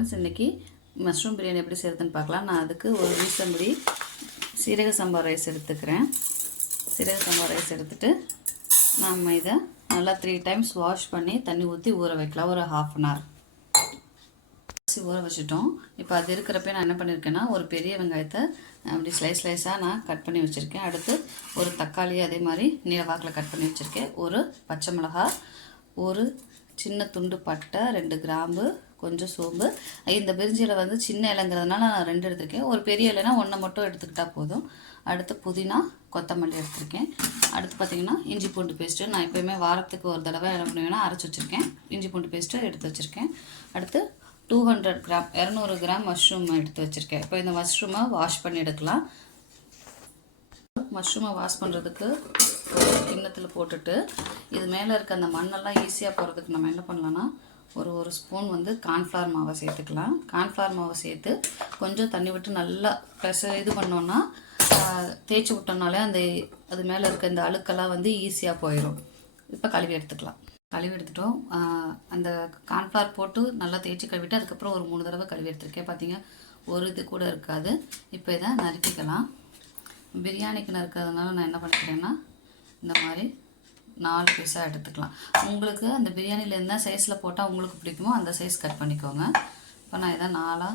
இன்றைக்கி மஷ்ரூம் பிரியாணி எப்படி செய்கிறதுன்னு பார்க்கலாம். நான் அதுக்கு ஒரு வீசம்படி சீரக சம்பா ரைஸ் எடுத்துக்கிறேன். சீரக சம்பா ரைஸ் எடுத்துகிட்டு நம்ம இதை நல்லா 3 டைம்ஸ் வாஷ் பண்ணி தண்ணி ஊற்றி ஊற வைக்கலாம். ஒரு 1/2 hour ஊற வச்சுட்டோம். இப்போ அது இருக்கிறப்ப நான் என்ன பண்ணியிருக்கேன்னா, ஒரு பெரிய வெங்காயத்தை அப்படி ஸ்லைஸாக நான் கட் பண்ணி வச்சுருக்கேன். அடுத்து ஒரு தக்காளியை அதே மாதிரி நீளவாக்கில் கட் பண்ணி வச்சுருக்கேன். ஒரு பச்சை மிளகாய், ஒரு சின்ன துண்டு பட்டை, 2 கிராம்பு, கொஞ்சம் சோம்பு. இந்த பிரிஞ்சியில் வந்து சின்ன இலைங்கிறதுனால நான் 2 எடுத்திருக்கேன். ஒரு பெரிய இலைனா 1 மட்டும் எடுத்துக்கிட்டால் போதும். அடுத்து புதினா, கொத்தமல்லி எடுத்திருக்கேன். அடுத்து பார்த்திங்கன்னா இஞ்சி பூண்டு பேஸ்ட்டு. நான் எப்போயுமே வாரத்துக்கு ஒரு தடவை என்ன பண்ணுவேன்னா அரைச்சி வச்சுருக்கேன். இஞ்சி பூண்டு பேஸ்ட்டு எடுத்து வச்சுருக்கேன். அடுத்து 200 கிராம் 200 கிராம் மஷ்ரூம் எடுத்து வச்சுருக்கேன். இப்போ இந்த மஷ்ரூமை வாஷ் பண்ணி எடுக்கலாம். மஷ்ரூமை வாஷ் பண்ணுறதுக்கு ஒரு கிண்ணத்தில் போட்டுட்டு இது மேலே இருக்க அந்த மண்ணெல்லாம் ஈஸியாக போகிறதுக்கு நம்ம என்ன பண்ணலான்னா, ஒரு ஸ்பூன் வந்து கார்ன்ஃப்ளவர் மாவை சேர்த்துக்கலாம். கார்ன்ஃப்ளவர் மாவை சேர்த்து கொஞ்சம் தண்ணி விட்டு நல்லா இது பண்ணோன்னா, தேய்ச்சி விட்டோம்னாலே அது மேலே இருக்க இந்த அழுக்கெல்லாம் வந்து ஈஸியாக போயிடும். இப்போ கழுவி எடுத்துக்கலாம். கழுவி எடுத்துட்டோம். அந்த கார்ன்ஃப்ளவர் போட்டு நல்லா தேய்ச்சி கழுவிட்டு அதுக்கப்புறம் ஒரு 3 தடவை கழுவி எடுத்துருக்கேன். பார்த்தீங்க, ஒரு இது கூட இருக்காது. இப்போ இதை நறுக்கிக்கலாம். பிரியாணிக்கு நறுக்கிறதுனால நான் என்ன பண்ணிக்கிறேன்னா, இந்த மாதிரி 4 பீஸாக எடுத்துக்கலாம். உங்களுக்கு அந்த பிரியாணியில் என்ன சைஸில் போட்டால் உங்களுக்கு பிடிக்குமோ அந்த சைஸ் கட் பண்ணிக்கோங்க. இப்போ நான் இதை 4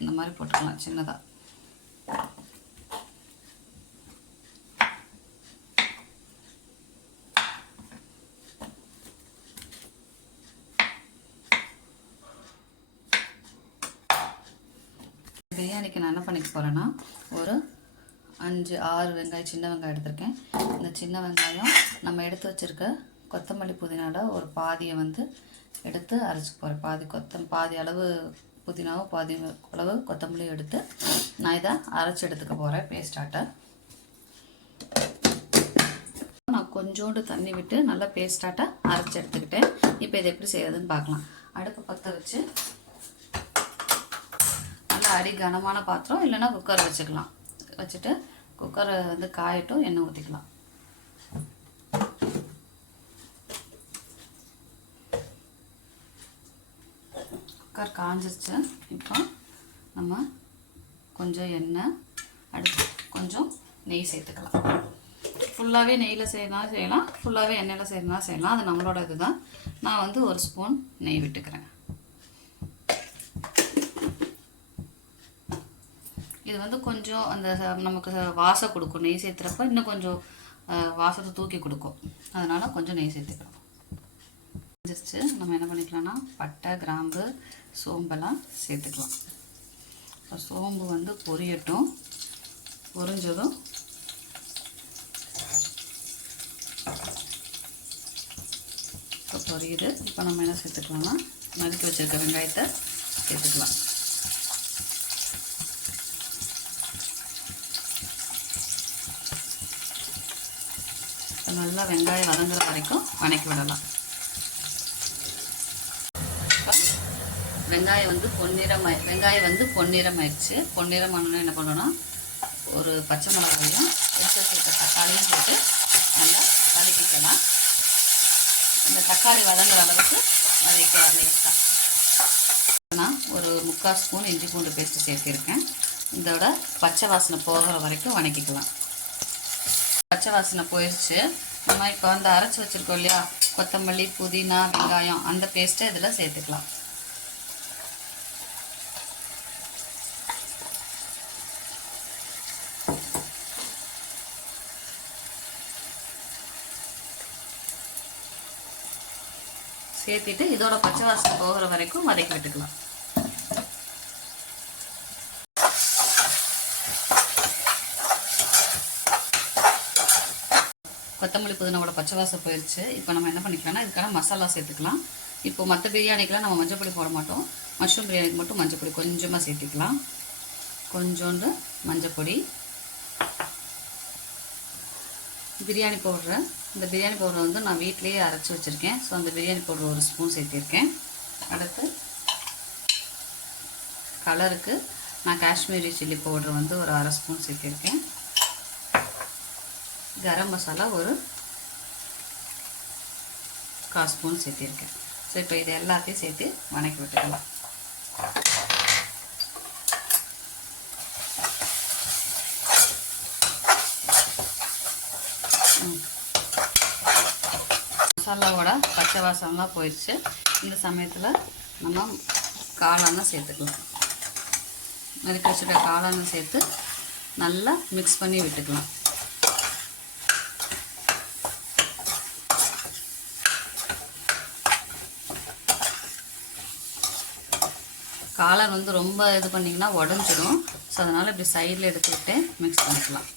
இந்த மாதிரி போட்டுக்கலாம் சின்னதாக. பிரியாணிக்கு நான் என்ன பண்ணிக்க போகிறேன்னா, ஒரு 5-6 வெங்காயம், சின்ன வெங்காயம் எடுத்திருக்கேன். இந்த சின்ன வெங்காயம் நம்ம எடுத்து வச்சுருக்க கொத்தமல்லி புதினாவோட ஒரு பாதியை வந்து எடுத்து அரைச்சிக்க போகிறேன். பாதி அளவு புதினாவும் பாதி அளவு கொத்தமல்லியும் எடுத்து நான் இதை அரைச்சி எடுத்துக்க போகிறேன் பேஸ்டாட்டை. நான் கொஞ்சோண்டு தண்ணி விட்டு நல்லா பேஸ்டாட்டை அரைச்சி எடுத்துக்கிட்டேன். இப்போ இதை எப்படி செய்யறதுன்னு பார்க்கலாம். அடுப்பு பற்ற வச்சு நல்லா அடி கனமான பாத்திரம் இல்லைன்னா குக்கர் வச்சுக்கலாம். வச்சுட்டு குக்கரை வந்து காயட்டும், எண்ணெய் ஊற்றிக்கலாம். குக்கர் காஞ்சிருச்சு. இப்போ நம்ம கொஞ்சம் எண்ணெய், அடுத்து கொஞ்சம் நெய் சேர்த்துக்கலாம். ஃபுல்லாகவே நெய்யில் செய்யணும் செய்யலாம், ஃபுல்லாகவே எண்ணெயில் செய்யணும் செய்யலாம். அது நம்மளோட இது தான். நான் வந்து ஒரு ஸ்பூன் நெய் விட்டுக்கிறேன். இது வந்து கொஞ்சம் அந்த நமக்கு வாசம் கொடுக்கும். நெய் சேர்த்துறப்ப இன்னும் கொஞ்சம் வாசத்தை தூக்கி கொடுக்கும். அதனால் கொஞ்சம் நெய் சேர்த்துக்கிறோம். செஞ்சிருச்சு. நம்ம என்ன பண்ணிக்கலாம்னா, பட்டை, கிராம்பு, சோம்பெல்லாம் சேர்த்துக்கலாம். இப்போ சோம்பு வந்து பொரியட்டும். பொரிஞ்சதும் இப்போ பொரியுது. இப்போ நம்ம என்ன சேர்த்துக்கலாம்னா, நறுக்கி வச்சுருக்க வெங்காயத்தை சேர்த்துக்கலாம். நல்லா வெங்காயம் வதங்குற வரைக்கும் வதக்கி விடலாம். வெங்காயம் வந்து பொன்னிறமாயிடுச்சு. பொன்னிறமானோன்னு என்ன பண்ணோன்னா, ஒரு பச்சை மிளகாயும் எடுத்து வச்சுருக்க தக்காளியும் போட்டு நல்லா வதக்கிக்கலாம். இந்த தக்காளி வதங்குற அளவுக்கு வதக்கலாம் லேசாக. நான் ஒரு 3/4 ஸ்பூன் இஞ்சி பூண்டு பேஸ்ட்டு சேர்த்திருக்கேன். இதோட பச்சை வாசனை போகிற வரைக்கும் வதக்கிக்கலாம். பச்சை வாசனை போயிடுச்சு. நம்ம இப்போ வந்து அரைச்சி வச்சுருக்கோம் இல்லையா, கொத்தமல்லி, புதினா, வெங்காயம், அந்த பேஸ்ட்டை இதில் சேர்த்துக்கலாம். சேர்த்துட்டு இதோட பச்சை வாசனை போகிற வரைக்கும் வதக்கி விட்டுக்கலாம். கொத்தமல்லி புதினாவோட பச்சை வாசம் போயிடுச்சு. இப்போ நம்ம என்ன பண்ணிக்கலாம்னா, இதுக்கான மசாலா சேர்த்துக்கலாம். இப்போ மற்ற பிரியாணிக்கெலாம் நம்ம மஞ்சள் பொடி போட மாட்டோம். மஷ்ரூம் பிரியாணிக்கு மட்டும் மஞ்சள் பொடி கொஞ்சமாக சேர்த்துக்கலாம். கொஞ்சோண்டு மஞ்சள் பொடி, பிரியாணி பவுட்ரு. இந்த பிரியாணி பவுடர் வந்து நான் வீட்டிலேயே அரைச்சி வச்சுருக்கேன். ஸோ அந்த பிரியாணி பவுடர் ஒரு ஸ்பூன் சேர்த்திருக்கேன். அடுத்து கலருக்கு நான் காஷ்மீரி சில்லி பவுடர் வந்து ஒரு 1/2 ஸ்பூன் சேர்த்திருக்கேன். கரம் மசாலா ஒரு 1/4 ஸ்பூன் சேர்த்திருக்கேன். ஸோ இப்போ இது எல்லாத்தையும் சேர்த்து வதக்கி விட்டுக்கலாம். பச்சை வாசம்லாம் போயிடுச்சு. இந்த சமயத்தில் நம்ம காளானை சேர்த்துக்கலாம். நறுக்கி வச்சுட்ட காளானை சேர்த்து நல்லா மிக்ஸ் பண்ணி விட்டுக்கலாம். காளான் வந்து ரொம்ப இது பண்ணிங்கன்னா உடஞ்சிடும். ஸோ அதனால் இப்படி சைடில் எடுத்துக்கிட்டு மிக்ஸ் பண்ணிக்கலாம்.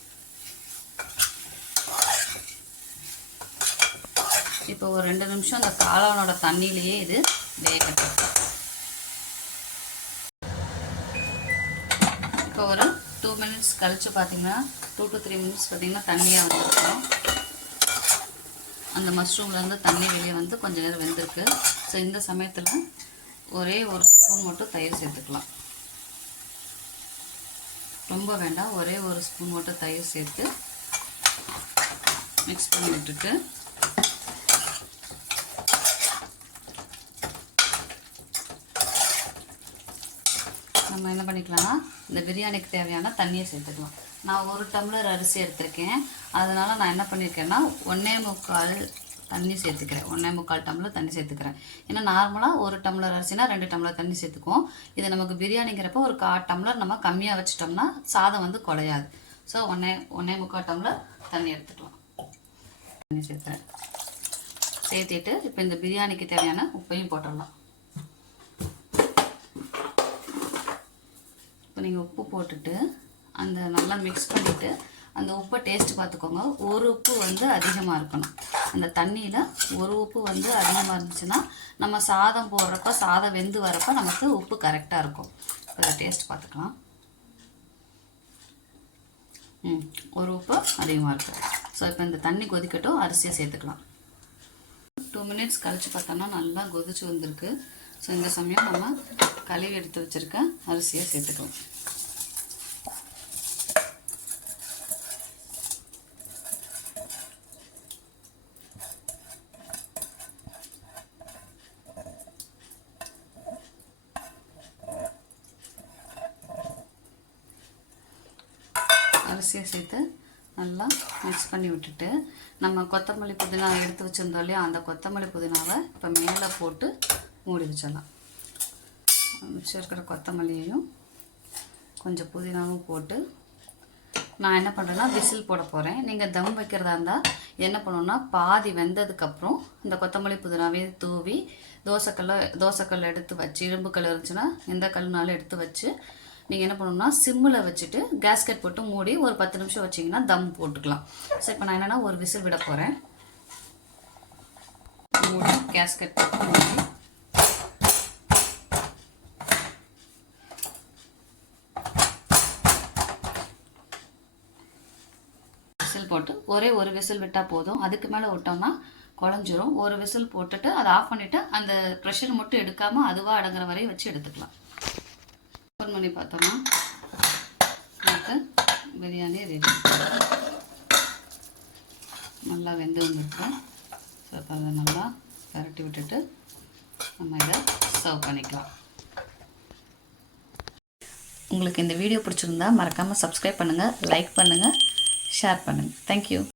இப்போ ஒரு 2 நிமிஷம் அந்த காளானோட தண்ணியிலேயே இது வேகட்டும். இப்போ ஒரு 2 மினிட்ஸ் கழித்து பார்த்தீங்கன்னா 2 to 3 மினிட்ஸ் பார்த்தீங்கன்னா தண்ணியாக வந்துருக்கோம். அந்த மஷ்ரூம்லேருந்து தண்ணி வெளியே வந்து கொஞ்சம் நேரம் வெந்திருக்கு. ஸோ இந்த சமயத்தில் ஒரே ஒரு ஸ்பூன் மட்டும் தயிர் சேர்த்துக்கலாம். ரொம்ப வேண்டாம், ஒரே ஒரு ஸ்பூன் மட்டும் தயிர் சேர்த்து மிக்ஸ் பண்ணி விட்டுட்டு நம்ம என்ன பண்ணிக்கலாம்னா இந்த பிரியாணிக்கு தேவையான தண்ணியை சேர்த்துக்கலாம். நான் 1 டம்ளர் அரிசி எடுத்திருக்கேன். அதனால் நான் என்ன பண்ணியிருக்கேன்னா 1.25 தண்ணி சேர்த்துக்கிறேன். 1.25 டம்ளர் தண்ணி சேர்த்துக்கிறேன். ஏன்னா நார்மலாக 1 டம்ளர் அரிசினா 2 டம்ளர் தண்ணி சேர்த்துக்குவோம். இது நமக்கு பிரியாணிங்கிறப்ப ஒரு 1/4 டம்ளர் நம்ம கம்மியாக வச்சிட்டோம்னா சாதம் வந்து குறையாது. ஸோ 1.25 டம்ளர் தண்ணி எடுத்துக்கலாம். தண்ணி சேர்த்துட்டு இப்போ இந்த பிரியாணிக்கு தேவையான உப்பையும் போட்டுடலாம். இப்போ நீங்கள் உப்பு போட்டுட்டு அந்த நல்லா மிக்ஸ் பண்ணிவிட்டு அந்த உப்பை டேஸ்ட் பார்த்துக்கோங்க. ஒரு உப்பு வந்து அதிகமாக இருக்கணும். அந்த தண்ணியில் ஒரு உப்பு வந்து அதிகமாக இருந்துச்சுன்னா நம்ம சாதம் போடுறப்ப சாதம் வெந்து வரப்போ நமக்கு உப்பு கரெக்டாக இருக்கும். இப்போ இதை டேஸ்ட் பார்த்துக்கலாம். ஒரு உப்பு அதிகமாக இருக்கும். ஸோ இப்போ இந்த தண்ணி கொதிக்கட்டும், அரிசியை சேர்த்துக்கலாம். 2 மினிட்ஸ் கழித்து பார்த்தோன்னா நல்லா கொதிச்சு வந்திருக்கு. ஸோ இந்த சமயம் நம்ம கழுவி எடுத்து வச்சுருக்க அரிசியை சேர்த்துக்கலாம். அரிசியை சேர்த்து நல்லா மிக்ஸ் பண்ணி விட்டுட்டு நம்ம கொத்தமல்லி புதினா எடுத்து வச்சுருந்தோம் இல்லையா, அந்த கொத்தமல்லி புதினாவை இப்போ மேலே போட்டு மூடி வச்சிடலாம். மிச்சம் இருக்கிற கொத்தமல்லியையும் கொஞ்சம் புதினாவும் போட்டு நான் என்ன பண்ணுறேன்னா விசில் போட போகிறேன். நீங்கள் தம் வைக்கிறதா இருந்தால் என்ன பண்ணணுன்னா பாதி வெந்ததுக்கப்புறம் இந்த கொத்தமல்லி புதினாவையும் தூவி தோசைக்கல் எடுத்து வச்சு, இரும்பு கல் இருந்துச்சுன்னா எந்த கல்லுனாலும் எடுத்து வச்சு நீங்கள் என்ன பண்ணணும்னா சிம்மில் வச்சுட்டு கேஸ்கெட் போட்டு மூடி ஒரு 10 நிமிஷம் வச்சிங்கன்னா தம் போட்டுக்கலாம். ஸோ இப்போ நான் என்னென்னா ஒரு விசில் விட போகிறேன். மூடி கேஸ்கெட் போட்டு மூடி விசில் போட்டு ஒரே ஒரு விசில் விட்டால் போதும். அதுக்கு மேலே விட்டோம்னா குழஞ்சிரும். ஒரு விசில் போட்டுட்டு அதை ஆஃப் பண்ணிவிட்டு அந்த ப்ரெஷர் மட்டும் எடுக்காமல் அதுவாக அடங்குற வரையும் வச்சு எடுத்துக்கலாம். ஓப்பன் பண்ணி பார்த்தோம்னா நமக்கு பிரியாணி ரெடி. நல்லா வெந்து வந்துருக்கோம். ஸோ இப்போ அதை நல்லா பரட்டி விட்டுட்டு நம்ம இதை சர்வ் பண்ணிக்கலாம். உங்களுக்கு இந்த வீடியோ பிடிச்சிருந்தா மறக்காமல் சப்ஸ்கிரைப் பண்ணுங்கள், லைக் பண்ணுங்கள், ஷேர் பண்ணுங்கள். தேங்க்யூ.